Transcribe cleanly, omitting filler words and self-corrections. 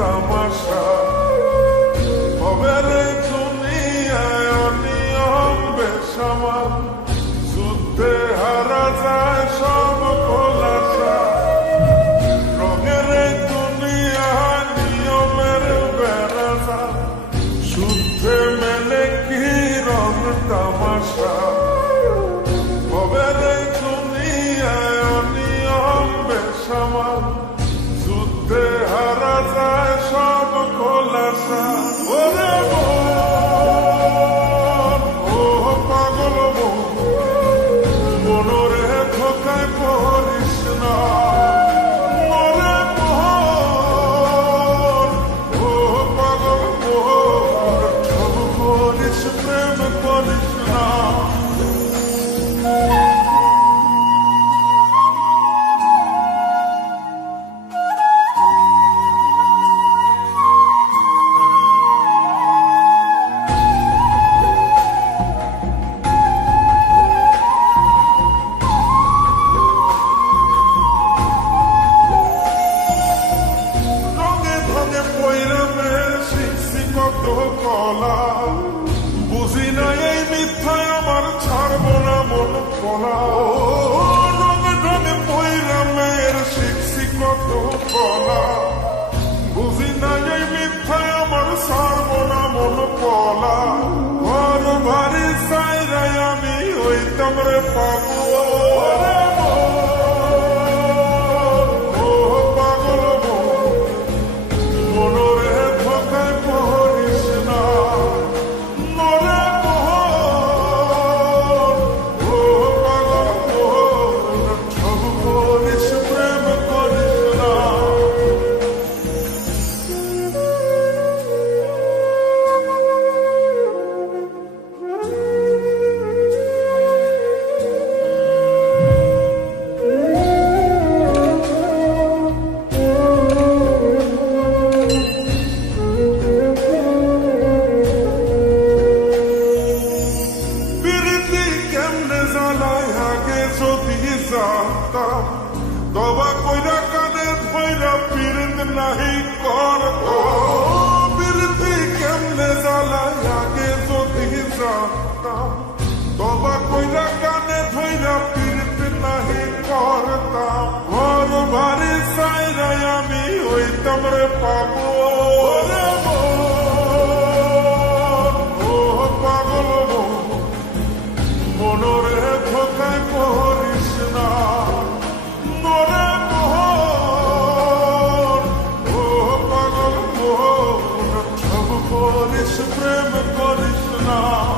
তামাশা হবে রে দুনিয়ায় অনিয়ম বেসামাল যুদ্ধে হারা যায় সব খোলাসা রঙের দুনিয়া নিয়মের বেড়াজা শুদ্ধে মেলে কি রং তামাশা হবে রে দুনিয়ায় অনিয়ম বেসামাল যুদ্ধে হারা যায় সব খোলাসা ওরে মন ও পাগল মন মনরে ধোকায় পড়িস না ওরে মন ও পাগল মন সব করিস প্রেম করিস না কলা বুঝি না এই মিথ্যায় আমার ছাড়বো না মন কলা রঙে রঙে পয়রা মেয়ের শিখছি কত কলা বুঝি না এই মিথ্যায় আমার ছাড়বো না মন কলা ঘর বাড়ি সাইরাই আমি হইতাম রে পাবো তবা কইরা কানে ধইরা পিরিত নাহি করত পিরিতি কেমনে জ্বালায় আগে যদি জানতাম তবা কইরা কানে ধইরা পিরিত নাহি করতাম ঘর বাড়ি সাইরাই আমি হইতাম রে পাবো রে ও পাগল মনরে ধোকায় পড়িস না প্রেম করিস না